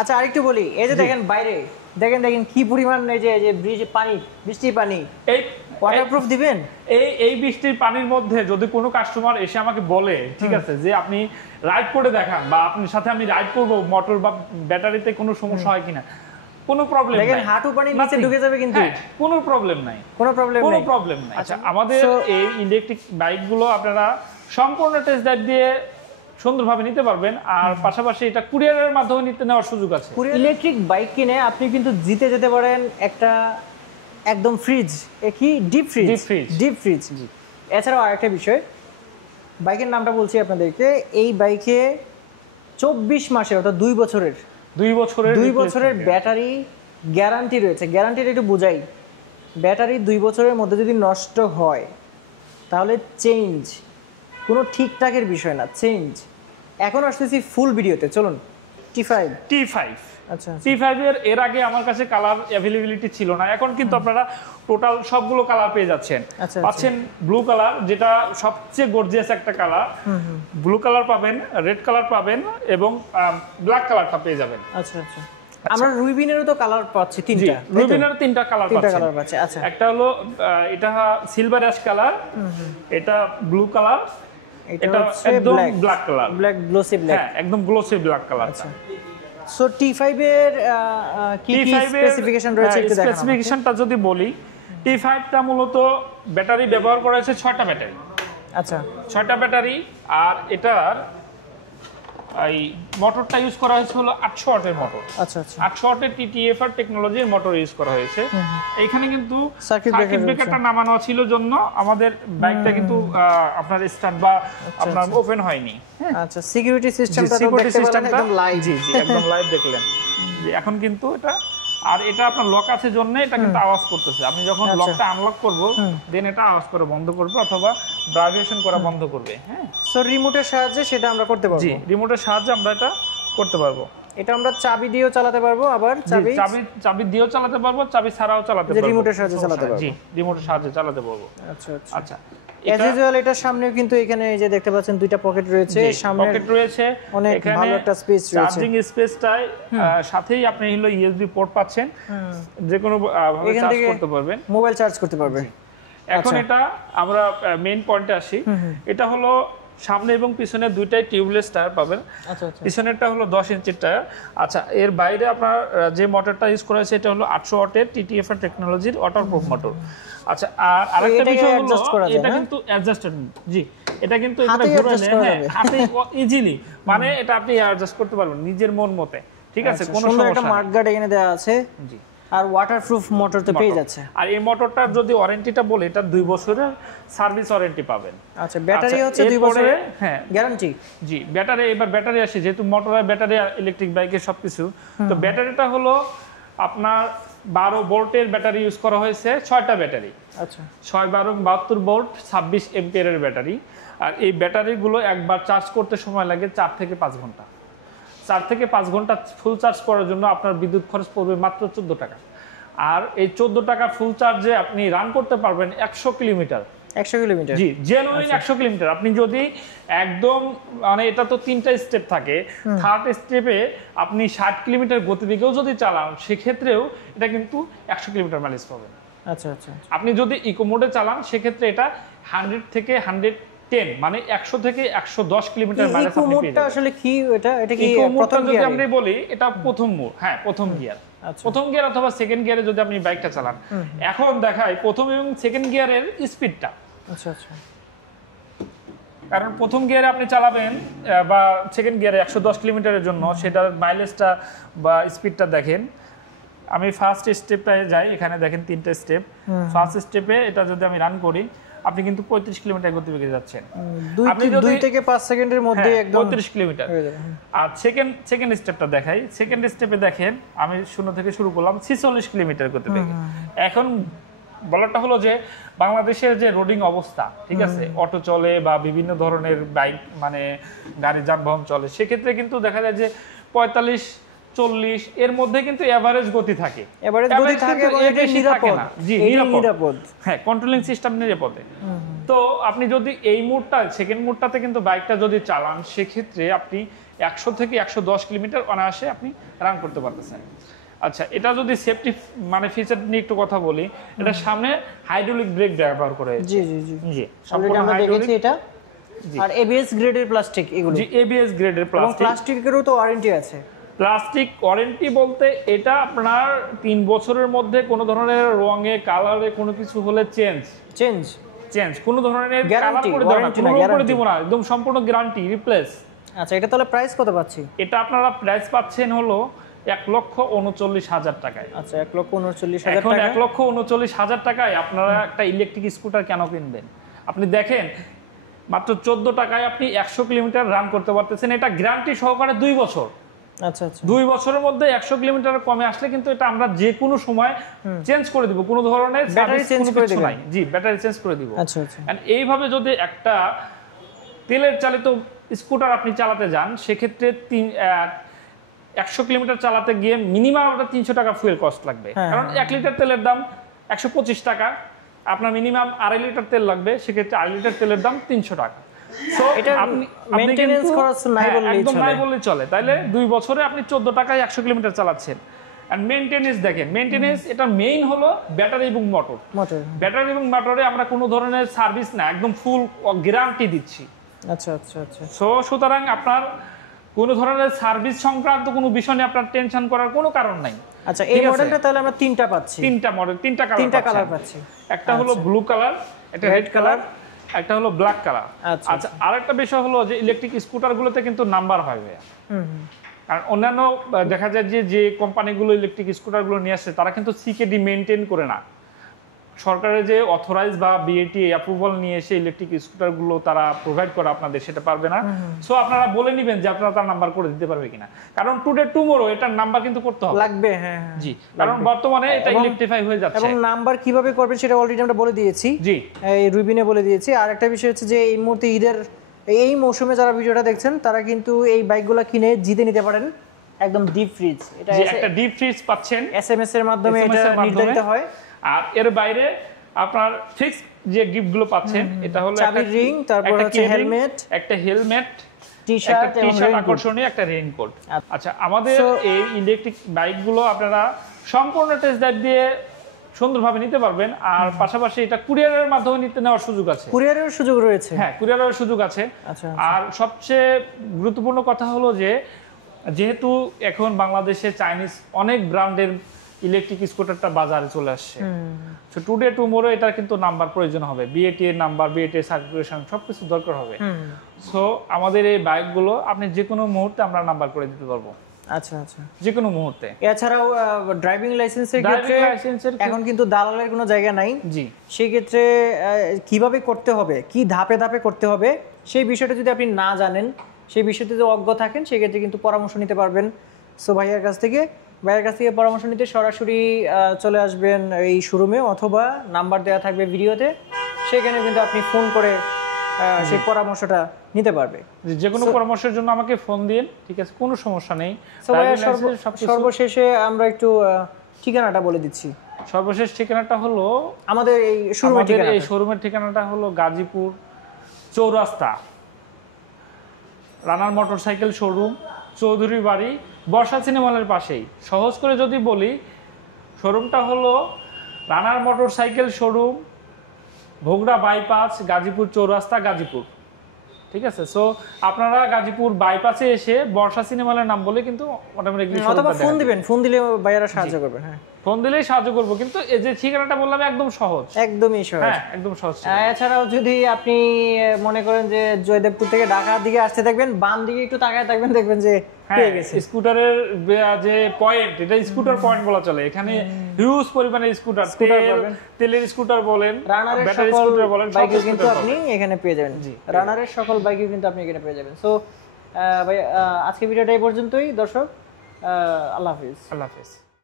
আচ্ছা আরেকটু বলি, এই যে দেখেন বাইরে দেখেন দেখেন কি পরিমাণ এই যে ব্রিজে পানি, বৃষ্টির পানি, এই ওয়াটারপ্রুফ দিবেন? এই বৃষ্টির পানির মধ্যে যদি কোনো কাস্টমার এসে আমাকে বলে ঠিক আছে যে আপনি রাইড করে দেখান বা আপনার সাথে আমি রাইড করব মোটর বা ব্যাটারিতে কোনো সমস্যা হয় কিনা, কোনো প্রবলেম নাই, দেখেন হাঁটু পানি নিচে ঢুকে যাবে কিন্তু কোনো প্রবলেম নাই, কোনো প্রবলেম নাই। আচ্ছা আমাদের এই ইলেকট্রিক বাইকগুলো আপনারা সম্পূর্ণ টেস্ট ড্রাইভ দিয়ে সুন্দরভাবে নিতে পারবেন, আর পাশাপাশি এটা কুরিয়ারের মাধ্যমে নেওয়ার সুযোগ আছে। ইলেকট্রিক বাইক কিনে আপনি কিন্তু জিতে যেতে পারেন একটা একদম ফ্রিজ, কি ডিপ ফ্রিজ। এছাড়াও আরেকটা বিষয়, বাইকের নামটা বলছি আপনাদেরকে, এই বাইকে 24 মাসের অর্থাৎ 2 বছরের ব্যাটারি গ্যারান্টি রয়েছে। গ্যারান্টিটা একটু বুঝাই, ব্যাটারি 2 বছরের মধ্যে যদি নষ্ট হয় তাহলে চেঞ্জ, কোনো ঠিকঠাকের বিষয় না, চেঞ্জ। এখন আসতেছি ফুল ভিডিওতে, চলুন। T5 আচ্ছা, T5 এর আগে আমার কাছে কালার অ্যাভেলেবিলিটি ছিল না, এখন কিন্তু আপনারা টোটাল সবগুলো কালার পেয়ে যাচ্ছেন। পাচ্ছেন ব্লু কালার, যেটা সবচেয়ে গর্জিয়াস একটা কালার, ব্লু কালার পাবেন, রেড কালার পাবেন এবং ব্ল্যাক কালারটা পেয়ে যাবেন। আচ্ছা, আমরা রুবিনেরও তো কালার পাচ্ছি তিনটা, রুবিনেরও তিনটা কালার পাচ্ছি। আচ্ছা, একটা হলো এটা সিলভার অ্যাশ কালার, এটা ব্লু কালার, এটা একদম ব্ল্যাক কালার, গ্লোসি ব্ল্যাক, হ্যাঁ একদম গ্লোসি ব্ল্যাক কালার। আচ্ছা, সো T5 এর কি স্পেসিফিকেশন রয়েছে একটু দেখান। স্পেসিফিকেশনটা যদি বলি, T5 টা মূলত ব্যাটারি ব্যবহার করা হয়েছে 6টা ব্যাটারি। আচ্ছা, 6টা ব্যাটারি, আর এটার এই মোটরটা ইউজ করা হয়েছে হলো 800 ওয়াটের মোটর। আচ্ছা, 800 ওয়াটের TTFR টেকনোলজির মোটর ইউজ করা হয়েছে। এইখানে কিন্তু সার্কিট ব্রেকারটা নামানো ছিল জন্য আমাদের বাইকটা কিন্তু আপনার স্টার্ট বা আপনার ওপেন হয়নি। আচ্ছা, সিকিউরিটি সিস্টেমটা তো দেখতে পেলেন একদম লাইভ। জি একদম লাইভ দেখলেন। যে এখন কিন্তু এটা, আর এটা আপনার লক আছে জন্য এটা কিন্তু আওয়াজ করতেছে। আপনি যখন লকটা আনলক করব দেন এটা আওয়াজ করে বন্ধ করবে অথবা ভাইব্রেশন করা বন্ধ করবে। হ্যাঁ, সো রিমোটের সাহায্যে সেটা আমরা করতে পারবো। জি, রিমোটের সাহায্যে আমরা এটা করতে পারবো। এটা আমরা চাবি দিয়েও চালাতে পারবো, আবার চাবি দিয়েও চালাতে পারবো, চাবি ছাড়াও চালাতে পারবো, রিমোটের সাহায্যে চালাতে পারবো। জি, রিমোটের সাহায্যে চালাতে পারবো। আচ্ছা এজ ইউজুয়াল এটার সামনেও কিন্তু এখানে এই যে দেখতে পাচ্ছেন দুইটা পকেট রয়েছে, সামনে পকেট রয়েছে, অনেক ভালো একটা স্পেস রয়েছে। চার্জিং স্পেসটায় সাথেই আপনি হলো ইউএসবি পোর্ট পাচ্ছেন, যে কোনো ভাবে চার্জ করতে পারবেন, মোবাইল চার্জ করতে পারবেন। এখন এটা আমরা মেইন পয়েন্টে আসি। এটা হলো সামনে এবং পিছনে দুইটাই টিউবলেস টায়ার পাবেন। আচ্ছা, পিছনেরটা হলো 10 ইঞ্চির টায়ার। আচ্ছা, এর বাইরে আপনার যে মোটরটা ইউজ করা হয়েছে এটা হলো 800 ওয়াটের TTFR টেকনোলজির ওয়াটারপ্রুফ মোটর। আচ্ছা, আর আরেকটা বিষয় হলো এটা কিন্তু অ্যাডজাস্টেড। জি, এটা কিন্তু এখানে ঘোরালে হাতে ইজিলি, মানে এটা আপনি অ্যাডজাস্ট করতে পারবেন নিজের মন মতে। ঠিক আছে, কোনো সমস্যা নেই। একটা মার্ক গার্ড এখানে দেওয়া আছে। জি, আর ওয়াটারপ্রুফ মোটর তো পেয়ে যাচ্ছে। আর এই মোটরটার যদি ওয়ারেন্টিটা বলি, এটা 2 বছরের সার্ভিস ওয়ারেন্টি পাবেন। আচ্ছা, ব্যাটারি হচ্ছে 2 বছরের গ্যারান্টি। জি, ব্যাটারি, এবার ব্যাটারি আসে, যেহেতু মোটরের ব্যাটারি ইলেকট্রিক বাইকের সবকিছু, তো ব্যাটারিটা হলো আপনার 12 ভোল্টের ব্যাটারি ইউজ করা হয়েছে, 6টা ব্যাটারি। আচ্ছা, 6 12 72 ভোল্ট 26 এম্পিয়ারের ব্যাটারি। আর এই ব্যাটারিগুলো একবার চার্জ করতে সময় লাগে 4 থেকে 5 ঘন্টা। 4 থেকে 5 ঘন্টা ফুল চার্জ করার জন্য আপনার বিদ্যুৎ খরচ পড়বে মাত্র 14 টাকা। আর এই 14 টাকা ফুল চার্জে আপনি রান করতে পারবেন 100 কিলোমিটার। 100 কিলোমিটার? জি, জেনুইন 100 কিলোমিটার। আপনি যদি একদম, মানে এটা তো 3টা স্টেপ থাকে, থার্ড স্টেপে আপনি 60 কিলোমিটার গতিবেগেও যদি চালান, সেক্ষেত্রেও এটা কিন্তু 100 কিলোমিটার মাইলেজ পাবেন। আচ্ছা, আপনি যদি ইকো মোডে চালান, সেক্ষেত্রে এটা 100 থেকে 110, মানে 100 থেকে 110 কিলোমিটার মাইলেজ আপনি পেয়ে যাবেন। ইকো মোডটা আসলে কি? এটা কি প্রথম গিয়ার? যদি আমরা বলি এটা প্রথম মোড, হ্যাঁ প্রথম গিয়ার। প্রথম গিয়ার অথবা সেকেন্ড গিয়ারে যদি আপনি বাইকটা চালান, এখন দেখাই প্রথম এবং সেকেন্ড গিয়ারের স্পিডটা। আচ্ছা, কারণ প্রথম গিয়ারে আপনি চালাবেন বা সেকেন্ড গিয়ারে 110 কিলোমিটারের জন্য, সেটার মাইলেজটা বা স্পিডটা দেখেন। আমি ফার্স্ট স্টেপটায় যাই, এখানে দেখেন 3টা স্টেপ। ফার্স্ট স্টেপে এটা যদি আমি রান করি, আপনি কিন্তু 35 কিলোমিটার গতিবেগে যাচ্ছেন। আপনি 2 থেকে 5 সেকেন্ডের মধ্যে একদম 35 কিলোমিটার। আর সেকেন্ড স্টেপটা দেখাই। সেকেন্ড স্টেপে দেখেন আমি 0 থেকে শুরু করলাম 46 কিলোমিটার গতিবেগে। এখন বলাটা হলো যে বাংলাদেশের যে রোডিং অবস্থা, ঠিক আছে, অটো চলে বা বিভিন্ন ধরনের বাইক, মানে গাড়ি যানবাহন চলে, সেক্ষেত্রে কিন্তু দেখা যায় যে 45 40 এর মধ্যে কিন্তু এভারেজ গতি থাকে। এভারেজ গতি থাকে এবং এটা নিরাপদ। জি, নিরাপদ। হ্যাঁ, কন্ট্রোলিং সিস্টেম নিরাপদে। তো আপনি যদি এই মোডটা, সেকেন্ড মোডটাতে কিন্তু বাইকটা যদি চালান, সেক্ষেত্রে আপনি 100 থেকে 110 কিলোমিটার অনায়াসে আপনি রান করতে পারতেছেন। আচ্ছা, এটা যদি সেফটি মানে ফিচার নিয়ে একটু কথা বলি, এটা সামনে হাইড্রোলিক ব্রেক ব্যবহার করা হয়েছে। জি জি জি জি, সম্পূর্ণ আমরা দেখেছি এটা। আর এবিএস গ্রেডের প্লাস্টিক এগুলো। জি, এবিএস গ্রেডের প্লাস্টিক। এবং প্লাস্টিকেরও তো ওয়ারেন্টি আছে। প্লাস্টিক ওয়ারেন্টি বলতে এটা আপনার 3 বছরের মধ্যে কোনো ধরনের রঙে কালারে কোনো কিছু হলে চেঞ্জ কোনো ধরনের কালার করে দিব না, একদম সম্পূর্ণ গ্যারান্টি রিপ্লেস। আচ্ছা, এটা তাহলে প্রাইস কত পাচ্ছি? এটা আপনারা প্রাইস পাচ্ছেন হলো 1,39,000 টাকায়। আচ্ছা, 1,39,000 এখন 1,39,000 টাকায় আপনারা একটা ইলেকট্রিক স্কুটার কেন কিনবেন? আপনি দেখেন মাত্র 14 টাকায় আপনি 100 কিলোমিটার রান করতে পারতেছেন, এটা গ্যারান্টি সহকারে 2 বছর। আচ্ছা আচ্ছা, 2 বছরের মধ্যে 100 কিলোমিটার কমে আসলে কিন্তু এটা আমরা যে কোনো সময় চেঞ্জ করে দিব, কোনো ধরনের ব্যাটারি চেঞ্জ করে দিব। জি, ব্যাটারি চেঞ্জ করে দিব। আচ্ছা আচ্ছা, এন্ড এইভাবে যদি একটা তেলের চালিত স্কুটার আপনি চালাতে যান, সেক্ষেত্রে 100 কিলোমিটার চালাতে গিয়ে মিনিমাম আপনার 300 টাকা ফুয়েল কস্ট লাগবে। কারণ 1 লিটার তেলের দাম 125 টাকা, আপনার মিনিমাম 2.5 লিটার তেল লাগবে, সেক্ষেত্রে 2.5 লিটার তেলের দাম 300 টাকা। সো এটা মেইনটেনেন্স খরচ নাই বললেই চলে। তাইলে 2 বছরে আপনি 14 টাকায় 100 কিলোমিটার চালাচ্ছেন। এন্ড মেইনটেনেন্স দেখেন, মেইনটেনেন্স এটা মেইন হলো ব্যাটারি এবং মোটর। ব্যাটারি এবং মোটরে আমরা কোনো ধরনের সার্ভিস না, একদম ফুল গ্যারান্টি দিচ্ছি। আচ্ছা আচ্ছা আচ্ছা, সুতরাং আপনার কোনো ধরনের সার্ভিস সংক্রান্ত কোনো বিষয় নিয়ে আপনার টেনশন করার কোনো কারণ নাই। আচ্ছা, এই মডেলটা তাহলে আমরা তিনটা পাচ্ছি। তিনটা মডেল, তিনটা কালার পাচ্ছি। একটা হলো ব্লু কালার, একটা রেড কালার, একটা হলো ব্ল্যাক কালার। আচ্ছা, আরেকটা বিষয় হলো যে ইলেকট্রিক স্কুটারগুলোতে কিন্তু নাম্বার হয় ভাইয়া। কারণ অন্যান্য দেখা যায় যে কোম্পানিগুলো ইলেকট্রিক স্কুটারগুলো নিয়ে আসছে, তারা কিন্তু সিকেডি মেনটেন করে না। সরকারের যে অথরাইজ বা বিএটি অ্যাপ্রুভাল নিয়ে এসে ইলেকট্রিক স্কুটারগুলো তারা প্রোভাইড করে আপনাদের, সেটা পারবে না। সো আপনারা বলে নেবেন যে আপনারা তার নাম্বার করে দিতে পারবে কিনা, কারণ টুডে টুমোরো এটার নাম্বার কিন্তু করতে হবে, লাগবে। হ্যাঁ জি, কারণ বর্তমানে এটা ইলেকট্রিফাই হয়ে যাচ্ছে। এবং নাম্বার কিভাবে করবেন সেটা অলরেডি আমরা বলে দিয়েছি। জি, এই রুবিনে বলে দিয়েছি। আর একটা বিষয় হচ্ছে যে এই মুহূর্তে ঈদের এই মৌসুমে যারা ভিডিওটা দেখছেন, তারা কিন্তু এই বাইকগুলো কিনে জিতে নিতে পারেন একদম ডিপ ফ্রিজ। এটা একটা ডিপ ফ্রিজ পাচ্ছেন, এসএমএস এর মাধ্যমে এটা নির্ধারিত হয়। আর এর বাইরে আপনার ফিক্স যে গিফটগুলো পাচ্ছেন, এটা হলো একটা রিং, তারপর হচ্ছে হেলমেট, টি-শার্ট, আকর্ষণীয় একটা রেইনকোট। আচ্ছা, আমাদের এই ইলেকট্রিক বাইকগুলো আপনারা সম্পূর্ণ টেস্ট ড্রাইভ দিয়ে সুন্দরভাবে নিতে পারবেন। আর পাশাপাশি এটা কুরিয়ারের মাধ্যমে নেওয়ার সুযোগ আছে। কুরিয়ারের সুযোগ রয়েছে? হ্যাঁ, কুরিয়ারের সুযোগ আছে। আচ্ছা, আর সবচেয়ে গুরুত্বপূর্ণ কথা হলো যে যেহেতু এখন বাংলাদেশে চাইনিজ অনেক ব্র্যান্ডের ইলেকট্রিক স্কুটারটা বাজারে চলে আসছে, সো টুডে টুমোরো এটার কিন্তু নাম্বার প্রয়োজন হবে, বিএটি এর নাম্বার, বিএটি এর সার্টিফিকেশন সবকিছু দরকার হবে। সো আমাদের এই বাইকগুলো আপনি যে কোনো মুহূর্তে আমরা নাম্বার করে দিতে পারবো। আচ্ছা আচ্ছা, যে কোনো মুহূর্তে। এছাড়াও ড্রাইভিং লাইসেন্সের ক্ষেত্রে এখন কিন্তু দালালের কোনো জায়গা নাই। জি, সেই ক্ষেত্রে কিভাবে করতে হবে, কি ধাপে ধাপে করতে হবে, সেই বিষয়টা যদি আপনি না জানেন, সেই বিষয়তে যদি অজ্ঞ থাকেন, সেই ক্ষেত্রে কিন্তু পরামর্শ নিতে পারবেন। সো ভাইয়ের কাছ থেকে পরামর্শ নিতে সরাসরি চলে আসবেন এই শোরুমে, অথবা নাম্বার দেওয়া থাকবে ভিডিওতে, সেখানে কিন্তু আপনি ফোন করে সেই পরামর্শটা নিতে পারবে। যে কোনো পরামর্শের জন্য আমাকে ফোন দিন, ঠিক আছে, কোনো সমস্যা নেই। সর্বশেষে আমরা একটু ঠিকানাটা বলে দিচ্ছি। সর্বশেষ ঠিকানাটা হলো আমাদের এই শোরুমের ঠিকানাটা হলো গাজীপুর চৌরাস্তা, রানার মোটরসাইকেল শোরুম, চৌধুরী বাড়ি, বর্ষা সিনেমা হলের পাশেই। সহজ করে যদি বলি, শোরুমটা হলো রানার motorcycle showroom, Bhogra bypass, Gazipur Chowrasta, Gazipur. ঠিক আছে, সো আপনারা গাজীপুর বাইপাসে এসে বর্ষা সিনেমা হলের নাম বলে কিন্তু অটোমেটিক্যালি অথবা ফোন দিবেন, ফোন দিলে ভাইয়ারা সাহায্য করবে। হ্যাঁ, ফোন দিলেই সাহায্য করবো, কিন্তু এই যে ঠিকানাটা বললাম একদম সহজ, একদমই সহজ। হ্যাঁ, একদম সহজ। এছাড়াও যদি আপনি মনে করেন যে জয়দেবপুর থেকে ঢাকার দিকে আসতে থাকবেন, বাম দিকে একটু তাকায় থাকবেন, দেখবেন যে পেয়ে গেছে স্কুটারের যে পয়েন্ট, এটা স্কুটার পয়েন্ট বলা চলে। এখানে হিউজ পরিমাণে স্কুটার পাবেন, তেলের স্কুটার বলেন, ব্যাটারি স্কুটার বলেন, বাইকও কিন্তু আপনি এখানে পেয়ে যাবেন। রানারের সকল বাইকও কিন্তু আপনি এখানে পেয়ে যাবেন। সো ভাই, আজকে ভিডিওটা এই পর্যন্তই। দর্শক, আল্লাহ হাফেজ। আল্লাহ হাফেজ।